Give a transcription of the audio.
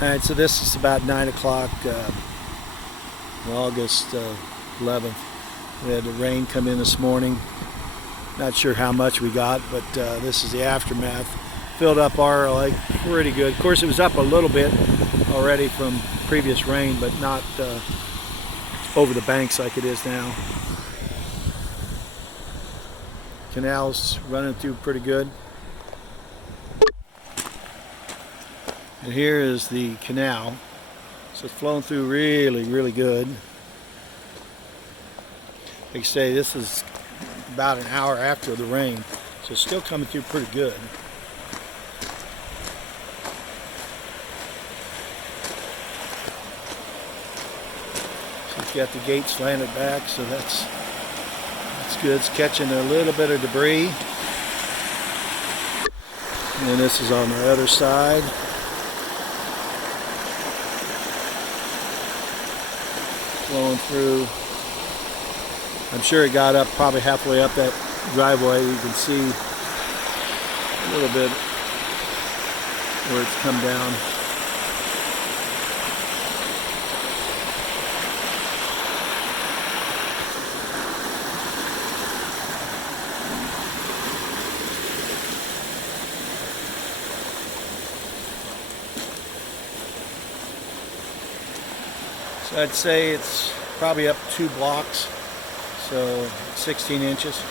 Alright, so this is about 9 o'clock, August 11th. We had the rain come in this morning. Not sure how much we got, but this is the aftermath. Filled up our lake pretty good. Of course, it was up a little bit already from previous rain, but not over the banks like it is now. Canal's running through pretty good. And here is the canal. So it's flowing through really, really good. Like I say, this is about an hour after the rain, so it's still coming through pretty good. So it's got the gate slanted back, so that's good. It's catching a little bit of debris. And this is on the other side. Flowing through. I'm sure it got up probably halfway up that driveway. You can see a little bit where it's come down. So I'd say it's probably up 2 blocks. So 16 inches.